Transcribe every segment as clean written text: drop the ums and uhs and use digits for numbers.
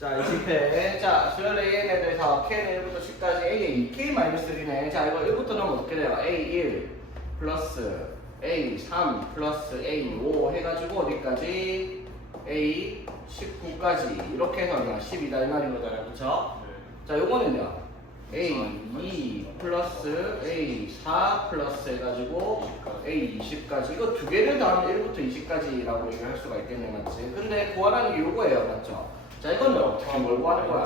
자, 20회. 자, 수열 AN에 대해서 K는 1부터 10까지 A, K-1이네. 자, 이거 1부터 넣으면 어떻게 돼요? A1 플러스 A3 플러스 A5 해가지고 어디까지? A19까지. 이렇게 해서 그냥 10이다. 이 말인 거잖아요. 그쵸? 자, 요거는요. A2 플러스 A4 플러스 해가지고 A20까지. 이거 두 개를 더하면 1부터 20까지라고 얘기할 수가 있겠네. 맞지? 근데 구하라는 게 요거예요. 맞죠? 자, 이거는 어떻게 뭘 구하는 거야?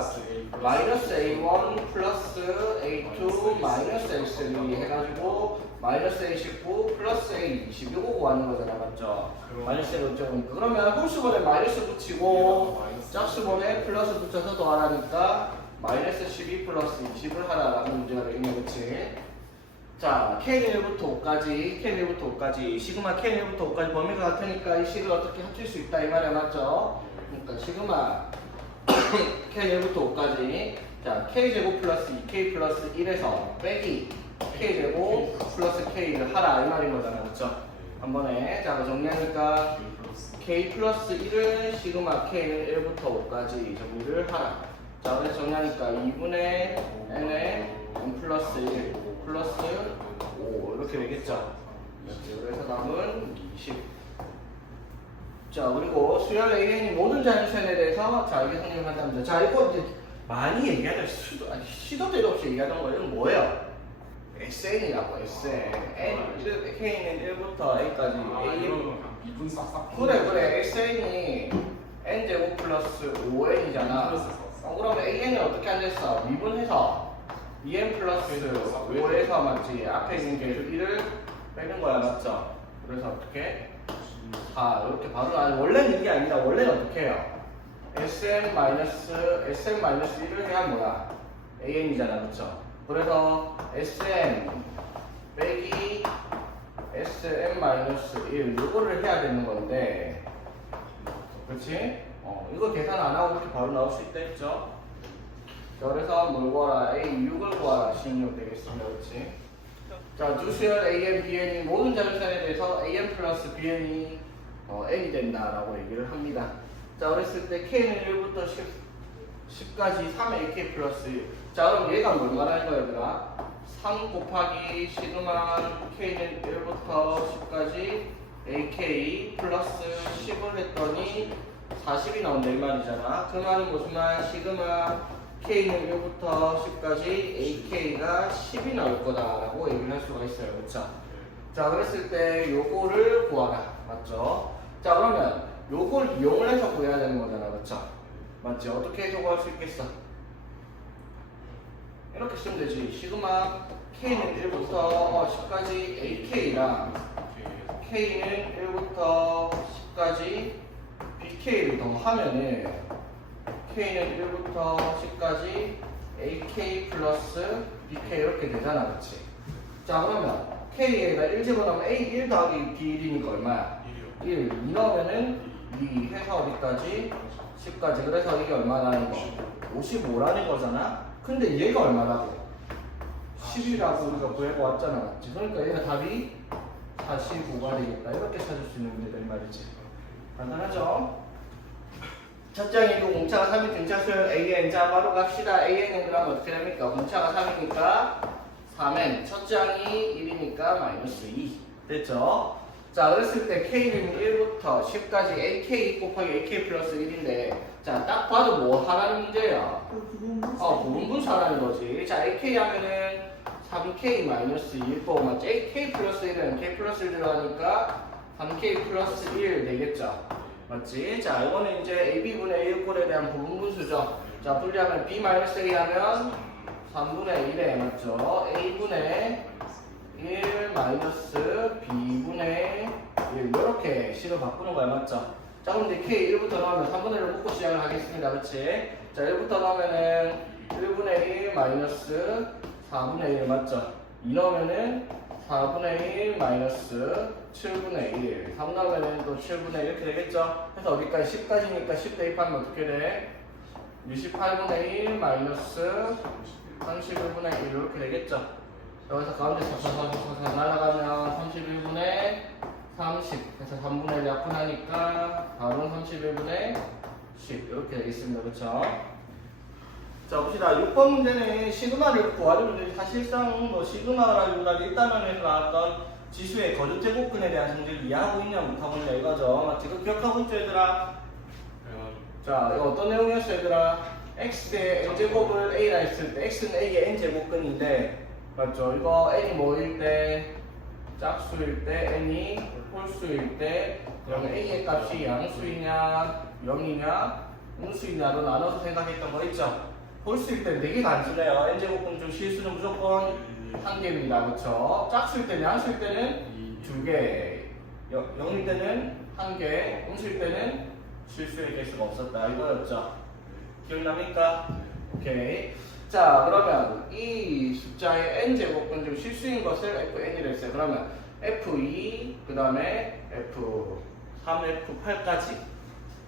마이너스 A1 플러스 A2 마이너스 A3 해가지고 마이너스 A19 플러스 A20 이거 구하는 거잖아. 맞죠? 마이너스를 어쩌니까 그러면 홀수번에 마이너스 붙이고 짝수번에 플러스 붙여서 더하라니까 마이너스 12 플러스 20을 하라라는 문제가 되겠네. 그치? 자, K는 1부터 5까지 K는 1부터 5까지 시그마 K는 1부터 5까지 범위가 같으니까 이 식을 어떻게 합칠 수 있다 이 말이야. 맞죠? 그러니까 시그마 K제곱 5까지 자 K제곱 플러스 2K 플러스 1에서 빼기 K제곱 플러스 K를 하라 이 말인 거잖아. 그렇죠? 한 번에 자 정리하니까 K 플러스 1을 시그마 K는 1부터 5까지 정리를 하라. 자 그래서 정리하니까 2분의 N의 N 플러스 1 플러스 5 이렇게 되겠죠. 그래서 남은 20. 자 그리고 수열 AN이 모든 자연수에 대해서 자 이게 선생님 한답니다. 자 이거 이제 많이 얘기하던 시도 때도 없이 얘기하던 거 이건 뭐예요? SN이라고 SN K는 1부터 A까지 A 미분 싹싹 그래 SN이 N제곱 플러스 5N이잖아. 그러면 AN이 어떻게 앉아있어? 미분해서 2N 플러스 5에서 맞지? 앞에 있는 계수 1을 빼는 거야. 맞죠? 그래서 어떻게? 이렇게 바로 원래는 이게 아니라 원래는 어떻게 해요? SM-1을 해야 뭐야? AN이잖아. 그쵸? 그래서 SM 빼기 SM-1 이거를 해야 되는 건데 그렇지? 이거 계산 안 하고 이렇게 바로 나올 수 있다 했죠? 자, 그래서 뭘 구하라? A6을 구하라. 16 되겠습니다. 그렇지? 자, 두수열 AN, BN이 모든 자연수에 대해서 AN 플러스 BN이 N이 된다라고 얘기를 합니다. 자, 그랬을 때 K는 1부터 10까지 3AK 플러스 1. 자, 그럼 얘가 뭘 말하는 거야, 얘들아? 3 곱하기 시그마 K는 1부터 10까지 AK 플러스 10을 했더니 40이 나온다 이 말이잖아. 그 말은 무슨 말? 시그마 K는 1부터 10까지 AK가 10이 나올 거다라고 얘기를 할 수가 있어요. 그쵸? 자, 그랬을 때 요거를 구하라. 맞죠? 자, 그러면 요걸 이용을 해서 구해야 되는 거잖아. 그쵸? 맞지? 어떻게 해서 구할 수 있겠어? 이렇게 쓰면 되지. 시그마 K는 1부터 10까지 AK랑 K는 1부터 10까지 BK를 더하면은 K는 1부터 10까지 AK 플러스 BK 이렇게 되잖아. 그치? 자, 그러면 K에다 1 집어넣으면 A1 더하기 B1이니까 얼마야? 1. 2 넣으면은 2 해서 어디까지? 10까지. 그래서 이게 얼마라는 거? 55라는 거잖아? 근데 얘가 얼마라고? 10이라고 우리가 구해고 왔잖아. 맞지? 그러니까 얘가 답이 45가 되겠다. 이렇게 찾을 수 있는 문제다. 이 말이지. 간단하죠? 첫 장이고 공차가 3이 등차수열 AN. 자, 바로 갑시다. AN은 그럼 어떻게 됩니까? 공차가 3이니까 3N. 첫 장이 1이니까 마이너스 2. 됐죠? 자, 그랬을 때 K는 1부터 10까지 AK 곱하기 AK 플러스 1인데 자, 딱 봐도 뭐 하라는 문제야? 부분분수하라는 거지. 자, AK 하면은 3K 마이너스 1 또 맞지? AK 플러스 1은 K 플러스 1 들어가니까 3K 플러스 1 되겠죠? 맞지? 자, 이거는 이제 AB분의 A꼴에 대한 부분분수죠. 자, 분리하면 B 마이너스 A 하면 3분의 1에 맞죠? A분의 1 마이너스 B분의 1 이렇게 식을 바꾸는 거야. 맞죠? 자, 그런데 K 1부터 넣으면 3분의 1을 묶고 시작을 하겠습니다. 그치? 자, 1부터 넣으면은 1분의 1 마이너스 4분의 1 맞죠? 2 넣으면은 4분의 1 마이너스 7분의 1 3 넣으면은 또 7분의 1 이렇게 되겠죠? 그래서 어디까지 10까지니까 10 대입하면 어떻게 돼? 68분의 1 마이너스 31분의 1 이렇게 되겠죠? 여기서 가운데 사사사사사 날아가면 31분의 30 해서 3분의 1 약분하니까 답은 31분의 10 이렇게 되겠습니다. 그렇죠? 자 봅시다. 6번 문제는 시그마를 구하려면 사실상 뭐 시그마라기보다 1단원에서 나왔던 지수의 거듭 제곱근에 대한 성질을 이해하고 있냐 못하고 있냐 이거죠. 맞지? 이거 기억하고 있죠 얘들아? 자 이거 어떤 내용이었어 얘들아? x대 n제곱을 a라 했을 때 x는 a의 n제곱근인데 맞죠? 이거 n이 뭐일 때 짝수일 때 n이 홀수일 때 그러면 a의 값이 양수이냐 0이냐 음수이냐로 나눠서 생각했던 거 있죠? 홀수일 때는 4개가 안 쓰네요. n제곱근 중 실수는 무조건 1개입니다. 그쵸? 짝수일 때는 양수일 때는 2개 0일 때는 1개 음수일 때는 실수의 개수가 없었다. 이거였죠? 기억납니까? 오케이. 자 그러면 이 숫자의 n제곱근 중 실수인 것을 fn이라 했어요. 그러면 f2 그 다음에 f3, f8까지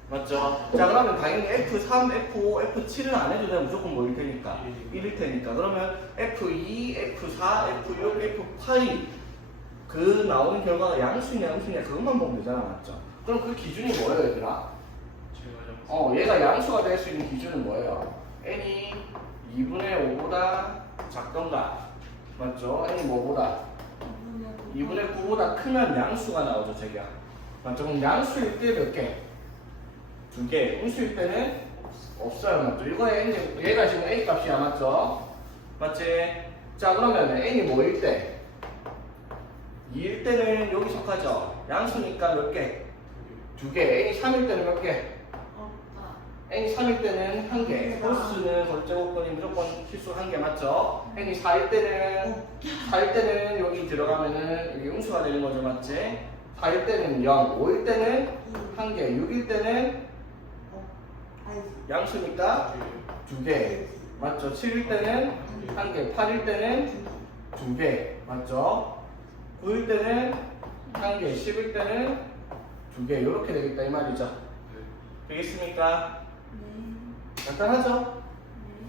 맞죠? 자 그러면 당연히 F3, F5, F7은 안 해도 내가 무조건 뭐일 테니까 1일 테니까 그러면 F2, F4, F6, F8 그 나오는 결과가 양수냐 음수냐 그것만 보면 되잖아. 맞죠? 그럼 그 기준이 뭐예요 얘들아? 얘가 양수가 될 수 있는 기준은 뭐예요? n이 2분의 5보다 작던가 맞죠? n이 뭐보다? 2분의 9보다 크면 양수가 나오죠 제가. 맞죠? 그럼 양수일 때 몇 개? 2개. 음수일 때는 없어요. 맞죠? 이거에 얘가 지금 a 값이야. 맞죠? 맞지? 자 그러면 n이 뭐일 때? 2일 때는 여기 속하죠? 양수니까 몇 개? 2개. n이 3일 때는 몇 개? n이 3일 때는 1개. 홀수는 거듭제곱근이 무조건 실수 1개 맞죠? n이 4일 때는 여기 들어가면은 여기 음수가 되는 거죠. 맞지? 4일 때는 0, 5일 때는 1개, 6일 때는 양수니까 2개 맞죠? 7일 때는 1개, 8일 때는 2개 맞죠? 9일 때는 1개, 10일 때는 2개 이렇게 되겠다 이 말이죠. 되겠습니까? 간단하죠?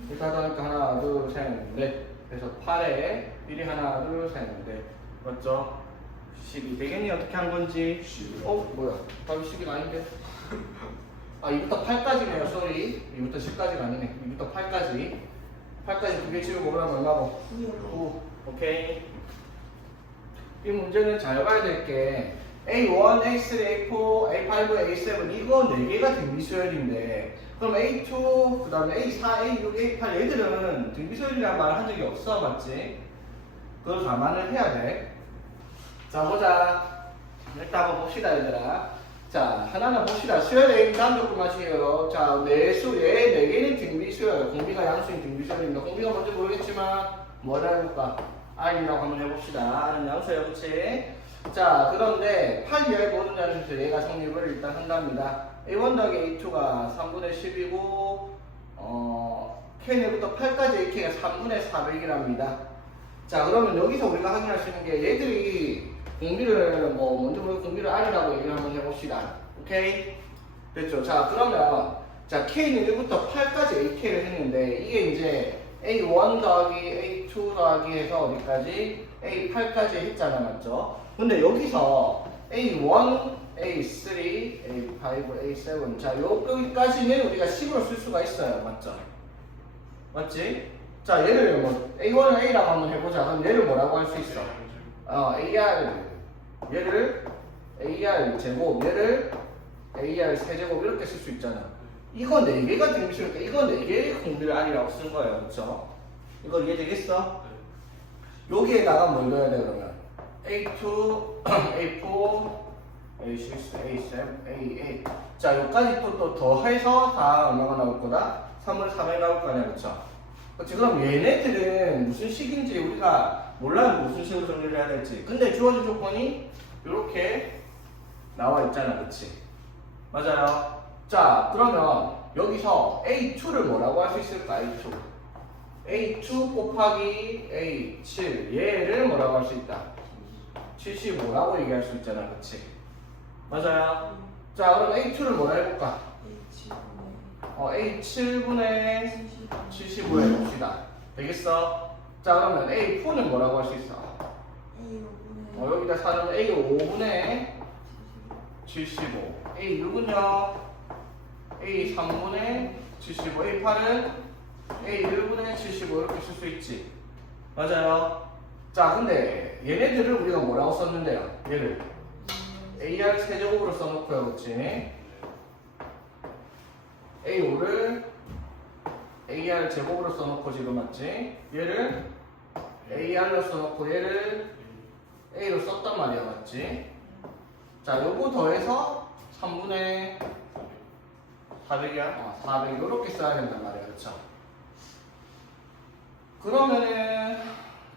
이렇게 하다 보니까 하나, 둘, 셋, 넷 그래서 8에 1이 하나, 둘, 셋, 넷 맞죠? 12 되겠니? 어떻게 한 건지? 뭐야? 바로 12가 아닌데? 2부터 8까지네요. 쏘리. 2부터 10까지가 아니네. 2부터 8까지. 8까지 2개 치우고 그러면 얼마고? 9. 오케이. 이 문제는 잘 봐야 될 게 A1, A3, A4, A5, A7 이거 4개가 등비수열인데 그럼 A2, 그 다음에 A4, A6, A8 얘들은 등비수열이라는 말을 한 적이 없어. 맞지? 그걸 감안을 해야 돼. 자 보자. 일단 한번 봅시다 얘들아. 자, 하나는 봅시다. 수열 A 다음 조건 마시에요. 자, 내수, 얘 4개는 등비수열. 공비가 양수인 등비수열입니다. 공비가 뭔지 모르겠지만, 뭐라 해볼까? R이라고 한번 해봅시다. R은 양수예요, 그치? 자, 그런데 8 이하의 모든 자리에서 얘가 성립을 일단 한답니다. A1 더하기 A2가 3분의 10이고, K내부터 8까지 AK가 3분의 400이랍니다. 자, 그러면 여기서 우리가 확인할 수 있는 게 얘들이 공비를 먼저 공비를 R이라고 얘기를 한번 해봅시다. 오케이? 됐죠? 자 그러면 자 K는 1부터 8까지 AK를 했는데 이게 이제 A1 더하기 A2 더하기 해서 어디까지? A8까지 했잖아. 맞죠? 근데 여기서 A1, A3, A5, A7 자 여기까지는 우리가 10으로 쓸 수가 있어요. 맞죠? 맞지? 자 얘를 A1을 A라고 한번 해보자. 그럼 얘를 뭐라고 할 수 있어? AR 얘를 AR 제곱 얘를 AR 세제곱 이렇게 쓸 수 있잖아. 이거 4개가 등비수니까 이거 4개의 공비를 R이라고 쓴 거예요. 그쵸? 이거 이해되겠어? 여기에다가 뭘 넣어야 돼 그러면? A2, A4, A6, A7, A8 자 여기까지 또 더해서 다 얼마가 나올 거다? 3을 3에 나올 거 아니야. 그쵸? 그치? 그럼 얘네들은 무슨 식인지 우리가 몰라요. 무슨 식으로 정리를 해야 될지. 근데 주어진 조건이 이렇게 나와 있잖아. 그치? 맞아요. 자 그러면 여기서 A2를 뭐라고 할 수 있을까? A2 곱하기 A7 얘를 뭐라고 할 수 있다? 75라고 얘기할 수 있잖아. 그치? 맞아요. 자 그럼 A2를 뭐라 해볼까? A7분의 75 해봅시다. 되겠어? 자 그러면 A4는 뭐라고 할 수 있어? 여기다 사는 A5분의 75 A6은요 A 3분의 75, A 8은 A 1분의 75 이렇게 쓸 수 있지. 맞아요. 자, 근데 얘네들을 우리가 뭐라고 썼는데요? 얘를 AR 세제곱으로 써놓고요, 그렇지? A5를 AR 제곱으로 써놓고 지금 맞지? 얘를 AR로 써놓고 얘를 A로 썼단 말이야, 맞지? 자, 요거 더해서 3분의 400이야? 400 요렇게 써야 된단 말이야, 그쵸? 그러면은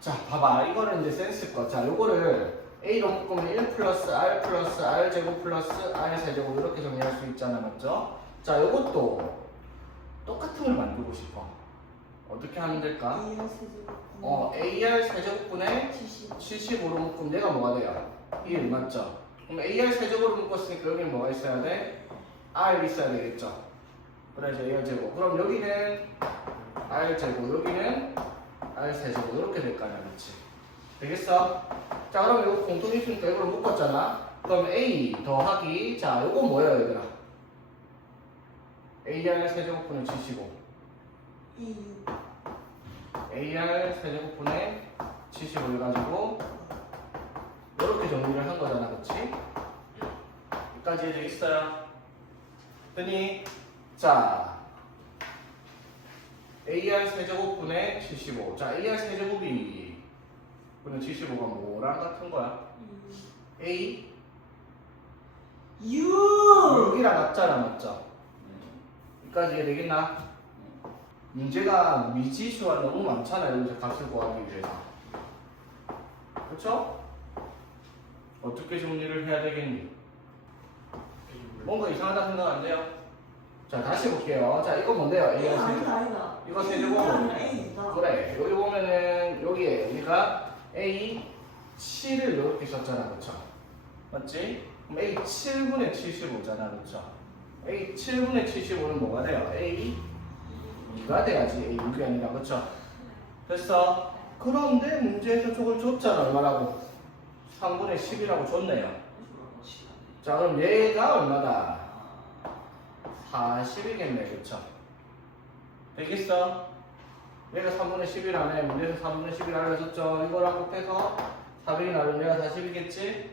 자, 봐봐. 이거는 이제 센스거. 자, 요거를 A로 묶으면 1 플러스 R 제곱 플러스 R 세제곱 이렇게 정리할 수 있잖아, 맞죠? 자, 요것도 똑같은 걸 만들고 싶어. 어떻게 하면 될까? AR 세제곱분의 75로 묶으면 내가 뭐가 돼요? 1, 맞죠? 그럼 AR 세제곱으로 묶었으니까 여기는 뭐가 있어야 돼? R 있어야 되겠죠? 그래서 AR 제곱. 그럼 여기는 R 제곱, 여기는 R 세제곱 이렇게 될 거 아니야, 그렇지? 되겠어? 자, 그럼 이거 공통이 있으니까 이걸 묶었잖아. 그럼 A 더하기, 자, 이건 뭐예요, 얘들아? AR 세제곱분의 75. AR 세제곱분의 75 해가지고 이렇게 정리를 한 거잖아, 그렇지? 여기까지 이제 있어요. 됐니? 자, AR 세제곱분의 75. 자, AR 세제곱이 분의 75가 뭐랑 같은 거야? A 6이랑 같잖아, 맞죠? 여기까지 이해 되겠나? 문제가 미지수가 너무 많잖아요, 여기서 값을 구하기 위해서. 그렇죠? 어떻게 정리를 해야 되겠니? 뭔가 이상하다 생각 안 돼요? 자, 다시 볼게요. 자, 이거 뭔데요? AR 세제곱. 이거 세제곱. 그래. 여기 보면은 여기에 우리가 A7을 이렇게 썼잖아, 그렇죠? 맞지? 그럼 A7분의 75잖아, 그렇죠? A7분의 75는 뭐가 돼요? A2가 돼야지, A6이 아니라, 그렇죠? 됐어? 그런데 문제에서 저걸 줬잖아, 얼마라고? 3분의 10이라고 줬네요. 자, 그럼 얘가 얼마다? 40이겠네, 그쵸? 되겠어? 얘가 3분의 10이라네. 문제에서 3분의 10을 알려줬죠? 이거랑 곱해서 400이 나면 얘가 40이겠지?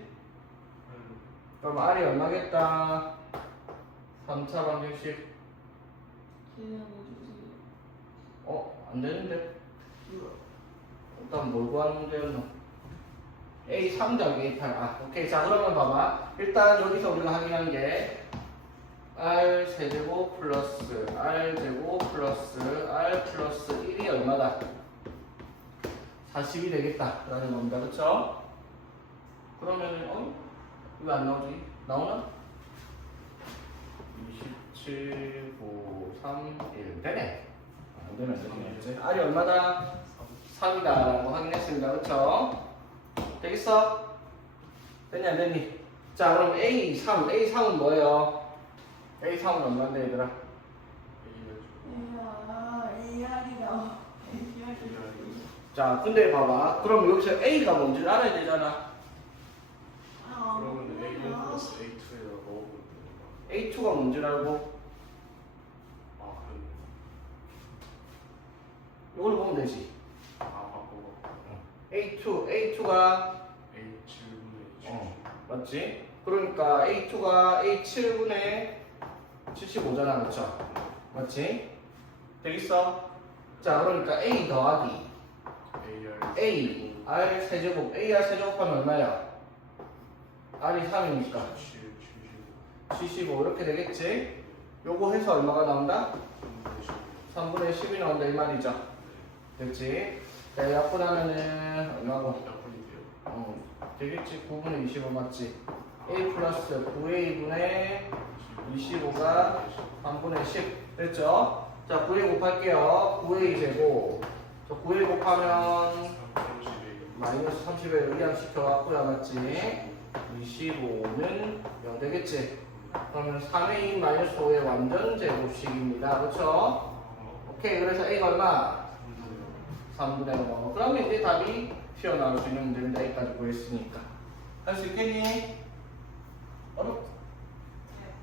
그럼 R이 얼마겠다? 3차 방정식. 안 되는데? 일단 뭘 구하는 문제였노? A3 더하기 A8. 오케이. 자, 그러면 봐봐. 일단 여기서 우리가 확인한 게 R 세제곱 플러스 R 제곱 플러스 R 플러스 1이 얼마다? 40이 되겠다 라는 겁니다. 그쵸? 그러면은 왜 안 나오지? 나오나? 27, 9, 3, 1 되네. 안 되면 안 되겠지? R이 얼마다? 3이다 라고 확인했습니다. 그쵸? 되겠어? 됐니 안 됐니? 자, 그럼 A3은 뭐예요? A3은 얼마인데 얘들아? 자, 근데 봐봐. 그럼 여기서 A가 뭔지를 알아야 되잖아. 그러면 A1 플러스 A2에다가 넣어보면 되는 A2가 뭔지를 알고 거야. 이걸 보면 되지. 바꿔봐. A2가 A7분의 20. 맞지? 그러니까 A2가 A7분의 75잖아, 그쵸? 맞지? 되겠어? 자, 그러니까 A 더하기 A, R 세제곱, AR 세제곱하면 얼마야? R이 3이니까 75 이렇게 되겠지? 요거 해서 얼마가 나온다? 3분의 10이 나온다 이 말이죠. 됐지? 자, 약분하면은 얼마고? 되겠지? 9분의 25 맞지? A 플러스 9A분의 25가 3분의 10 됐죠? 자, 9A 곱할게요. 9A 제곱. 저 9A 곱하면 마이너스 30에 의량시켜갖고요, 맞지? 25는 0 되겠지? 그러면 3A 마이너스 5의 완전 제곱식입니다. 그쵸? 오케이. 그래서 A가 얼마? 3분의 5. 그러면 이제 답이 튀어나올 수 있는 문제인데 A까지 구했으니까. 할 수 있겠니?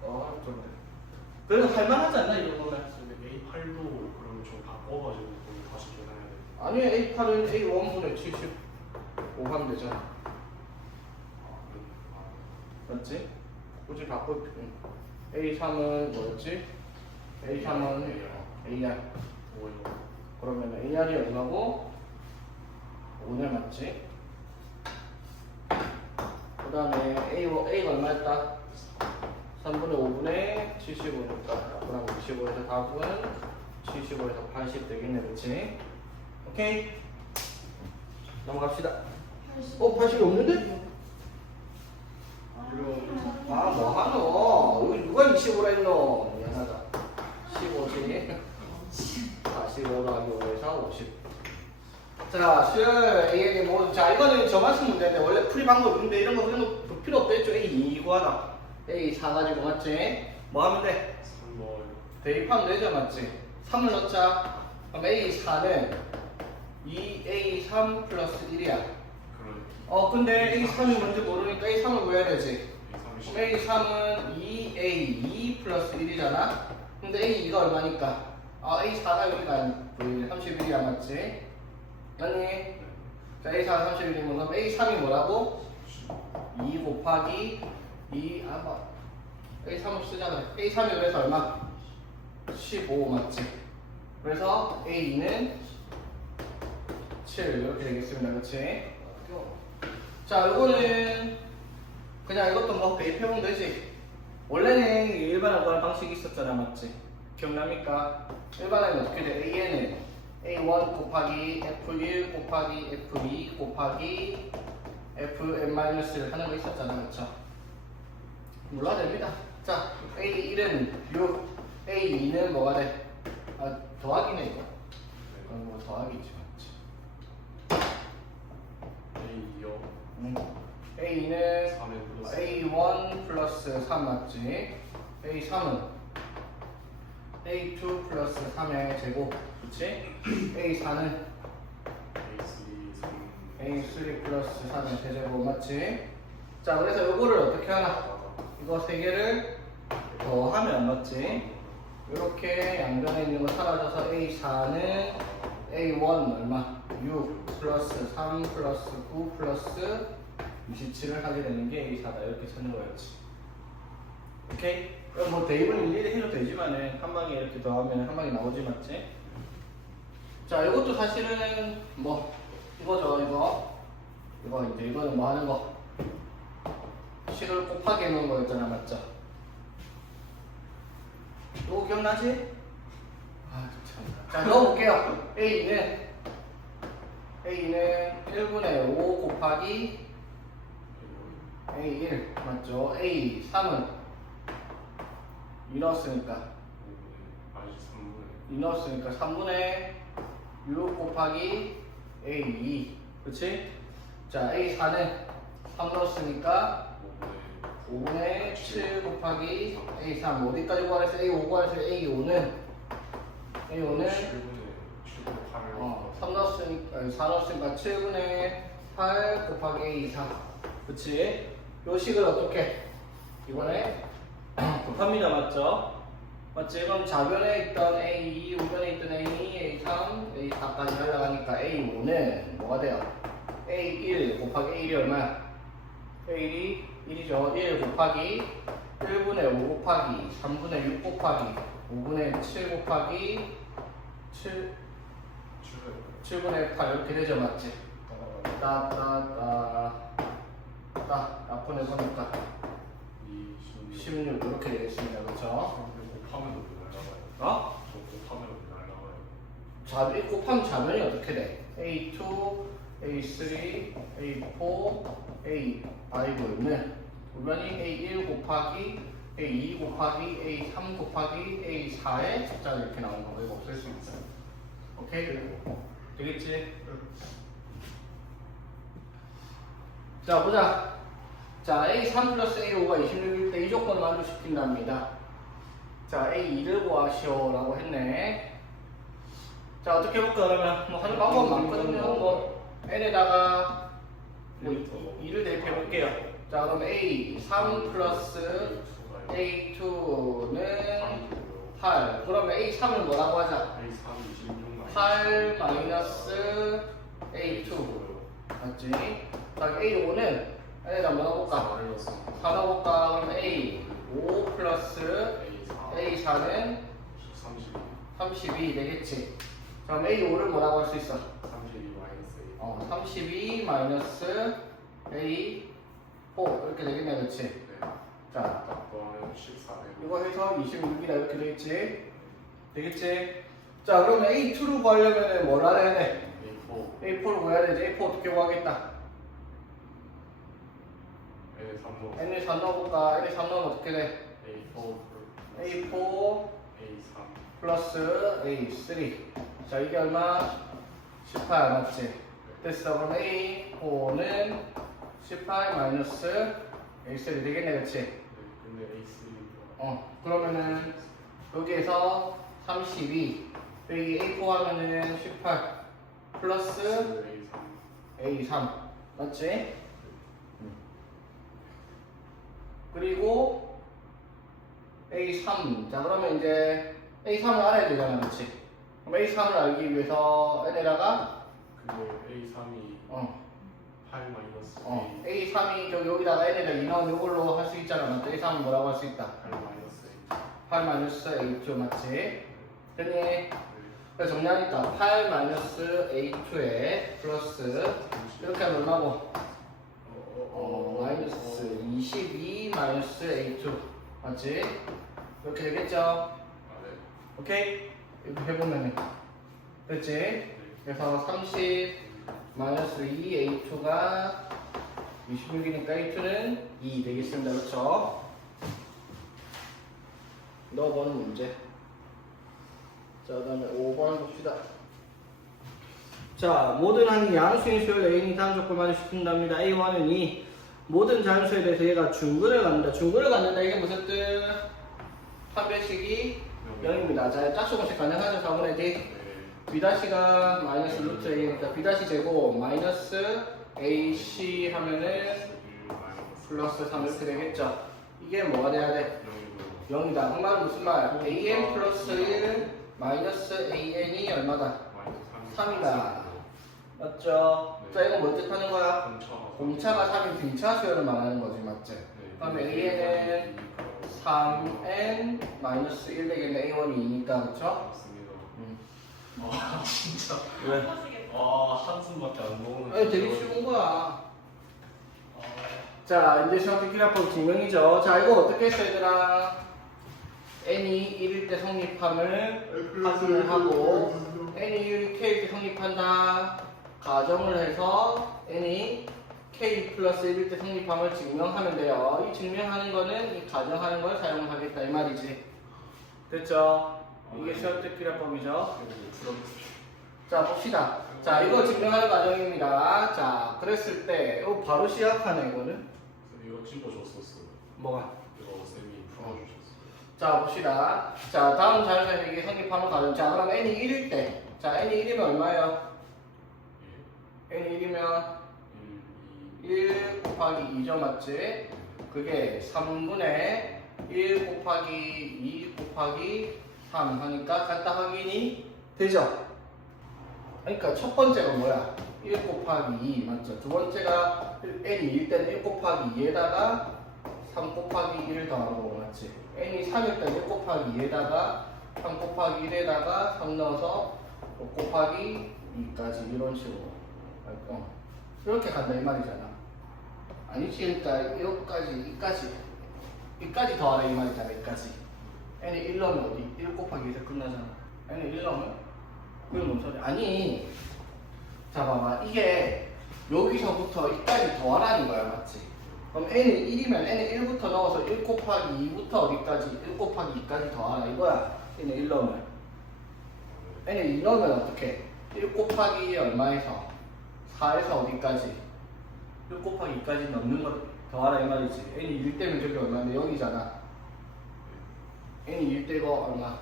어렵던데. 그래도 할만하지 않나 이 정도면? 근데 A8도 그럼 좀 바꿔가지고 또 다시 계산해야 돼. 아니 A8은 A1분의 75 하면 되잖아. 맞지? 굳이 바꿀 필요 A3은 뭐였지? A3은 AR. 그러면 AR이 얼마고? 5네 맞지? 그 다음에 A가 얼마였다? 3분의 5분의 75니까 답은 25에서 답은 75에서 80 되겠네 그치? 오케이? 넘어갑시다. 80이 없는데? 아 뭐하노? 여기 누가 25라 했노? 미안하다. 15지? 45 더하기 5에서 50. 자, 수열 A에게 뭐, 자, 이거는 저만식 문제인데, 원래 풀이 방법인데, 이런 거 볼 필요 없겠죠? A2 구하다. A4 가지고, 맞지? 뭐 하면 돼? 3번. 대입하면 되죠, 맞지? 3을 넣자. 그럼 A4는 2A3 플러스 1이야. 그럼 근데 A3이 뭔지 모르니까 A3을 구해야 되지. A32. A3은 2A2 플러스 1이잖아? 근데 A2가 얼마니까? A4가 여기가 31이야, 맞지? 맞니? 자, A4가 31이면 그럼 A3이 뭐라고? 2 곱하기 2, A3을 쓰잖아. A3이 그래서 얼마? 15 맞지? 그래서 A2는 7 이렇게 되겠습니다. 그렇지? 자, 이거는 그냥 이것도 뭐 대입해보면 되지. 원래는 일반화 구하는 방식이 있었잖아, 맞지? 기억납니까? 일반화는 어떻게 돼? A는 A1 곱하기 F1 곱하기 F2 곱하기 Fn-를 하는 거 있었잖아, 그렇죠? 몰라도 됩니다. 자, A1은 6, A2는 뭐가 돼? 더하기네 이거. 뭐 더하기지, 맞지? A2요. A2는 3에 플러스. A1 플러스 3 맞지? A3은 A2 플러스 3의 제곱, 그치? A4는 A3. A3 플러스 3의 세제곱 맞지? 자, 그래서 요거를 어떻게 하나? 이거 세 개를 더하면 맞지? 이렇게 양변에 있는 거 사라져서 A4는 A1 얼마? 6 플러스 3 플러스 9 플러스 27을 하게 되는 게 A4다 이렇게 쓰는 거였지. 오케이? 뭐 대입은 일일이 해도 되지만은 한 방에 이렇게 더하면 한 방에 나오지 맞지? 자, 이것도 사실은 뭐 이거죠, 이거 이제 이거는 뭐 하는 거? 식을 곱하기 해놓은 거였잖아, 맞죠? 이거 기억나지? 참. 자, 넣어볼게요. A는 1분의 5 곱하기 A1 맞죠? A3은 2 넣었으니까 2 넣었으니까 3분의 6 곱하기 A2 그치? 자, A4는 3 넣었으니까 5분의 7 곱하기 A3 어디까지 구하랬어? A5 구하랬어? A5는 7분의 3 넣었으니까 4 넣었으니까 7분의 8 곱하기 A4 그치? 요 식을 어떻게? 이번에 곱합니다 맞죠? 맞지? 그럼 좌변에 있던 A2, 우변에 있던 A2, A3, A4까지 날아가니까 A5는 뭐가 돼요? A1 곱하기 A1이 얼마야? A1이 1이죠. 1 곱하기 1분의 5 곱하기 3분의 6 곱하기 5분의 7 곱하기 7분의 8 이렇게 되죠. 맞지? 나쁜에 보니까 16 이렇게 되겠습니다. 그렇죠? 곱하면 날라가요. 어? 저 곱하면 날라가요. 곱하면 좌변이 어떻게 돼? A2, A3, A4, A5는 우변이 A1 곱하기 A2 곱하기 A3 곱하기 A4의 숫자가 이렇게 나오는 거 이거 없앨 수 있어요. 오케이? 되겠지? 자 보자. 자 A3 플러스 A5가 26일 때 이 조건을 만족시킨답니다. 자 A2를 구하시오 라고 했네. 자 어떻게 해볼까 그러면 뭐 하는 방법 많거든요. 뭐 n에다가 뭐 2를 대입해 볼게요. 자 그럼 A3 플러스 A2는 8. 그러면 A3을 뭐라고 하자? A3 26 8 마이너스 A2. 맞지? 그다음 A5는 얘네가 뭐 넣어볼까? 4 넣어볼까? 그럼 A5 플러스 A4는 32 되겠지? 그럼 A5를 뭐라고 할 수 있어? 32 마이너스 A4 이렇게 되겠네, 그치? 자, 이거 해서 26이라 이렇게 되겠지? 되겠지? 자, 그러면 A2로 구하려면 뭘 알아야 돼? A4를 구해야 되지? A4 어떻게 구하겠다? N을 3 넣어볼까? N을 3 넣으면 어떻게 돼? A4 플러스 A3. 자, 이게 얼마? 18 맞지? 됐어. 그럼 A4는 18 마이너스 A3 되겠네, 그치? 그러면은 여기에서 32 여기 A4 하면은 18 플러스 A3 맞지? 그리고 A3 자 그러면 이제 A3을 알아야 되잖아, 그치? 그럼 A3을 알기 위해서 N에다가 A3이 8 마이너스 A3이 여기다가 N에다 2 넣으면 이걸로 할 수 있잖아, 맞지? A3은 뭐라고 할 수 있다? 8 마이너스 A2 맞지? 됐니? 그래서 정리하니까 8 마이너스 A2에 플러스 이렇게 하면 얼마고? 마이너스 22 마이너스 A2 맞지? 이렇게 되겠죠? 오케이? 이렇게 해보면 됐지? 그래서 30 마이너스 2 A2가 26이니까 A2는 2 되겠습니다. 그렇죠? 넣어보는 문제. 자, 그 다음에 5번 봅시다. 자, 모든 한 양수인 수열 A는 다음 조건 만족시킨답니다. A1은 2. 모든 자연수에 대해서 얘가 중근을 갖는다. 중근을 갖는다. 이게 무슨 뜻? 판별식이 0입니다. 자, 짝수공식 가능하죠? 4분의 D. B'가 마이너스 루트 A니까 B' 제곱 마이너스 AC 하면은 플러스 3 이렇게 되겠죠? 이게 뭐가 돼야 돼? 0이다. 그 말은 무슨 말? AN 플러스 1 마이너스 AN이 얼마다? 3이다. 맞죠? 자, 이거 뭐 뜻하는 거야? 공차가 3인 빈차 수열을 말하는 거지, 맞지? 그럼 AN은 3N 마이너스 1 되겠네. A1이 2니까, 그쵸? 진짜 왜? 한숨밖에 안 먹는 되게 쉬운 거야. 자, 이제 시험지 기라법 증명이죠. 자, 이거 어떻게 했어, 얘들아? n이 1일 때 성립함을 확인을 하고 n이 k일 때 성립한다 가정을 해서 n이 k 플러스 1일 때 성립함을 증명하면 돼요. 이 증명하는 거는 이 가정하는 걸 사용하겠다 이 말이지. 됐죠? 이게 시험지 기라법이죠. 자, 봅시다. 자, 이거 증명하는 과정입니다. 자, 그랬을 때 이거 바로 시작하네 이거는. 이거 짚어줬었어요. 뭐가? 이거 쌤이 풀어주셨어요. 자, 봅시다. 자, 다음 자연수에서 이게 성립하면 가정. 자, 그럼 n이 1일 때. 자, n이 1이면 얼마예요? n이 1이면 1 곱하기 2죠, 맞지? 그게 3분의 1 곱하기 2 곱하기 3 하니까 갖다 확인이 되죠? 그러니까 첫 번째가 뭐야? 1 곱하기 2 맞죠? 두 번째가 n이 1 때는 1 곱하기 2에다가 3 곱하기 1을 더하고 맞지? n이 3일 때 1 곱하기 2에다가 3 곱하기 1에다가 3 넣어서 5 곱하기 2까지 이런 식으로 이렇게 간다 이 말이잖아. 아니지? 그러니까 이까지 더하라 이 말이잖아. 이까지 n이 1 넣으면 어디? 1 곱하기 2에서 끝나잖아. n이 1 넣으면 그건 뭔 소리야? 아니 자 봐봐 이게 여기서부터 이까지 더하라는 거야 맞지? 그럼 n이 1이면 n이 1부터 넣어서 1 곱하기 2부터 어디까지? 1 곱하기 2까지 더하라 이거야. n이 1 넣으면 n이 2 넣으면 어떻게? 1 곱하기 2 얼마에서? 4에서 어디까지? 1 곱하기 2까지 넣는 거 더하라 이 말이지. n이 1 되면 저기 얼마인데 여기잖아. n이 1 되고 얼마?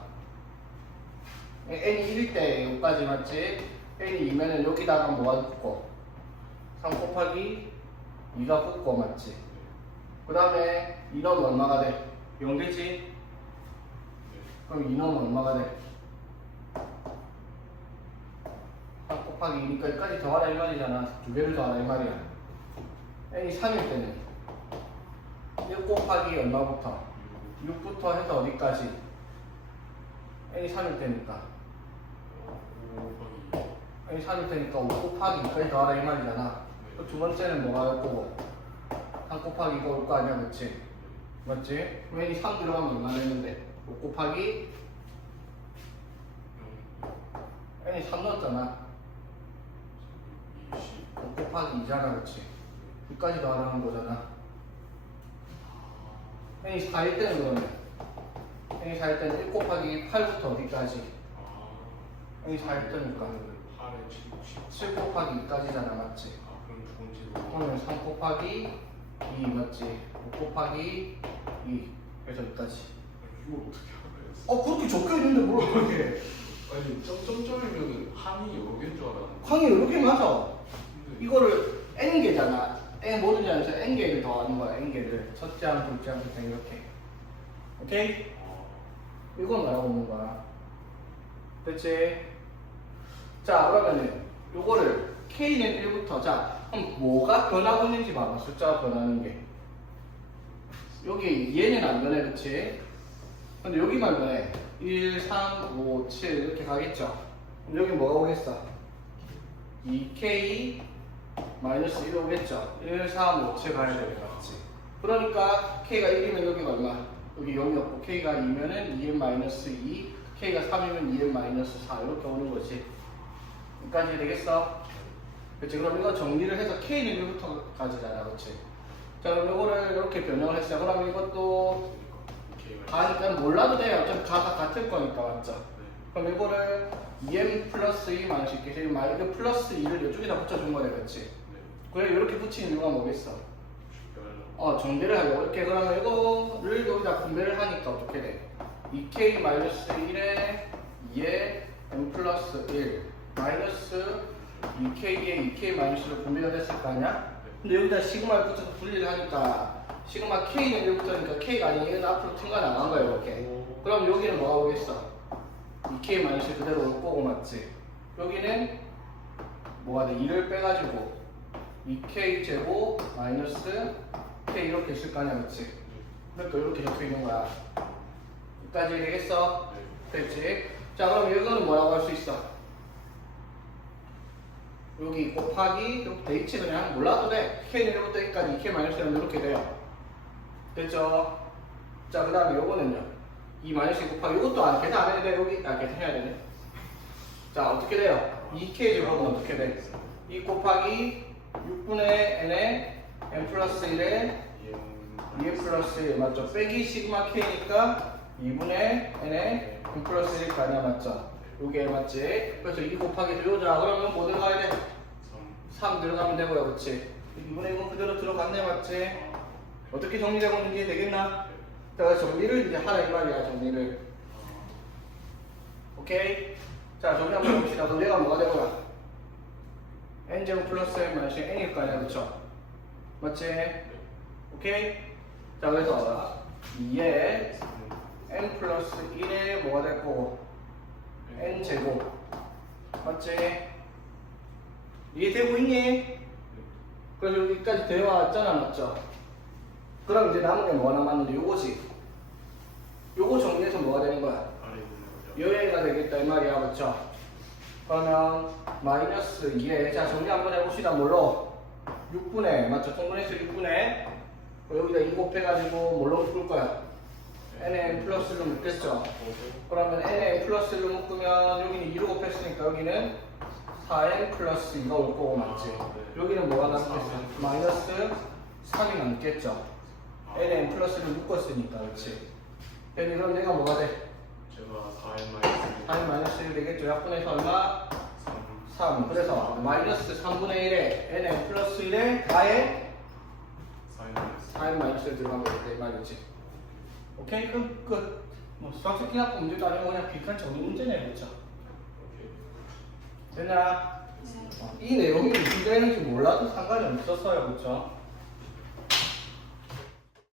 n이 1일 때 여기까지 맞지? n이 2면은 여기다가 뭐가 붙고 3 곱하기 2가 붙고 맞지? 그 다음에 2 넣으면 얼마가 돼? 0 되지? 그럼 2 넣으면 얼마가 돼? 3 곱하기 2니까 여기까지 더하라 이 말이잖아. 두 개를 더하라 이 말이야. n이 3일 때는 1 곱하기 얼마부터? 6부터 해서 어디까지? n이 3일 때니까 5 곱하기 n이 3일 때니까 5 곱하기 2까지 더하라 이 말이잖아. 그두 번째는 뭐가 될 거고? 3 곱하기 2가 올 거 아니야, 그치? 맞지? 그럼 n이 3 들어가면 얼마나 했는데? 5 곱하기 n이 3 넣었잖아. 20 5 곱하기 2잖아, 그치? 여기까지 더하라는 거잖아. n이 4일 때는 그러면 n이 4일 때는 1 곱하기 8부터 어디까지? n이 4일 때니까 8에 7, 7 곱하기 2까지잖아, 맞지? 그럼 두 번째로 그러면 3 곱하기 2 맞지? 5 곱하기 2 그래서 여기까지. 이걸 어떻게 알아요? 그렇게 적혀 있는데 뭘 그렇게 해? 아니 점점점이면 한이 여러 개인 줄 알았는데 항이 이렇게 맞아. 근데 이거를 n개잖아. n 모든 양에서 n개를 더하는 거야. n개를 첫째 항, 둘째 항, 셋째 항 이렇게. 오케이? 이건 알아보는 거야. 됐지? 자, 그러면은 요거를 k는 1부터 자, 그럼 뭐가 변하고 있는지 봐봐. 숫자가 변하는 게. 여기 얘는 안 변해, 그치? 근데 여기만 변해. 1, 3, 5, 7 이렇게 가겠죠? 그럼 여기 뭐가 오겠어? 2k 마이너스 1 오겠죠? 1, 3, 5, 7 가야 되는 거 같지? 그러니까 k가 1이면 여기가 얼마? 여기 0이었고 k가 2면은 2n 마이너스 2, k가 3이면 2n 마이너스 4 이렇게 오는 거지. 여기까지 되겠어? 그치? 그럼 이거 정리를 해서 k는 1부터 가지잖아, 그치? 자, 그럼 이거를 이렇게 변형을 했어요. 그럼 이것도 가니까 몰라도 돼요. 어차피 가가 같을 거니까, 맞죠? 그럼 이거를 2m 플러스 2 마이너스 이렇게 이거 플러스 2를 이쪽에다 붙여준 거네, 그치? 그래, 이렇게 붙이는 이유가 뭐겠어? 정배를 하려고. 이렇게 그러면 이거를 여기다 분배를 하니까 어떻게 돼? 2k 마이너스 1에 2에 m 플러스 1 마이너스 2k에 2k 마이너스로 분배가 됐을 거 아니야? 근데 여기다 시그마를 붙여서 분리를 하니까 시그마 k는 1부터니까 k가 아닌 얘는 앞으로 튕겨 나간 거예요, 이렇게. 그럼 여기는 뭐가 오겠어? 2k 마이너스 그대로 올 거고, 맞지? 여기는 뭐가 돼? 2를 빼가지고 2k 제곱 마이너스 k 이렇게 있을 거 아니야, 그치? 그러니까 이렇게 적혀 있는 거야. 여기까지 되겠어? 됐지? 자, 그럼 이거는 뭐라고 할 수 있어? 여기 곱하기 이렇게 돼 있지. 그냥 몰라도 돼. k는 1부터 1까지 2k 마이너스 1은 이렇게 돼요. 됐죠? 자, 그 다음에 요거는요. 2 마이너스 곱하기 이것도 안 계산 안 해도 돼. 여기 계산해야 되네. 자, 어떻게 돼요? 2k 제곱은 어떻게 돼? 2 곱하기 6분의 n에 n 플러스 1에 2n 플러스 1 맞죠? 빼기 시그마 k니까 2분의 n에 n 플러스 1 가냐, 맞죠? 요게 맞지? 그래서 2 곱하기 들어오자. 그러면 뭐 들어가야 돼? 3 들어가면 되고요, 그치? 2분의 1은 그대로 들어갔네, 맞지? 어떻게 정리되고 있는지 되겠나? 자, 그래서 정리를 이제 하라 이 말이야, 정리를. 오케이? 자, 정리 한번 해봅시다. 그럼 얘가 뭐가 되고요? n제곱 플러스 n 마이너스 n일 거 아니야, 그쵸? 맞지? 오케이? 자, 그래서 2에 n 플러스 1에 뭐가 될 거고? n제곱. 맞지? 이해되고 있니? 그래서 여기까지 되어 왔잖아, 맞죠? 그럼 이제 남은 게 뭐가 남았는데 요거지. 요거 정리해서 뭐가 되는 거야? 여기가 되겠다 이 말이야, 그쵸? 그러면 마이너스 2에 자 정리 한번 해봅시다. 뭘로? 6분의 맞죠? 통분해서 6분의 여기다 2 곱해가지고 뭘로 묶을 거야? n에 플러스를 묶겠죠? 그러면 n에 플러스를 묶으면 여기는 2로 곱했으니까 여기는 4n 플러스 2가 올 거고, 맞지? 여기는 뭐가 남겠어? 마이너스 3이 남겠죠? n에 플러스를 묶었으니까, 그렇지? 그럼 내가 뭐가 돼? 제가 4n 마이너스 4n 마이너스 1 되겠죠? 약분해서 얼마? 3. 그래서 마이너스 3분의 1에 n에 플러스 1에 4에 4n 마이너스 1 들어가면 되겠다 이 말이지. 오케이? 끝. 뭐 수학적 기납 문제도 아니고 그냥 빅한 정리 문제네, 그렇죠? 됐나? 이 내용이 무슨 내용인지 몰라도 상관이 없었어요, 그렇죠?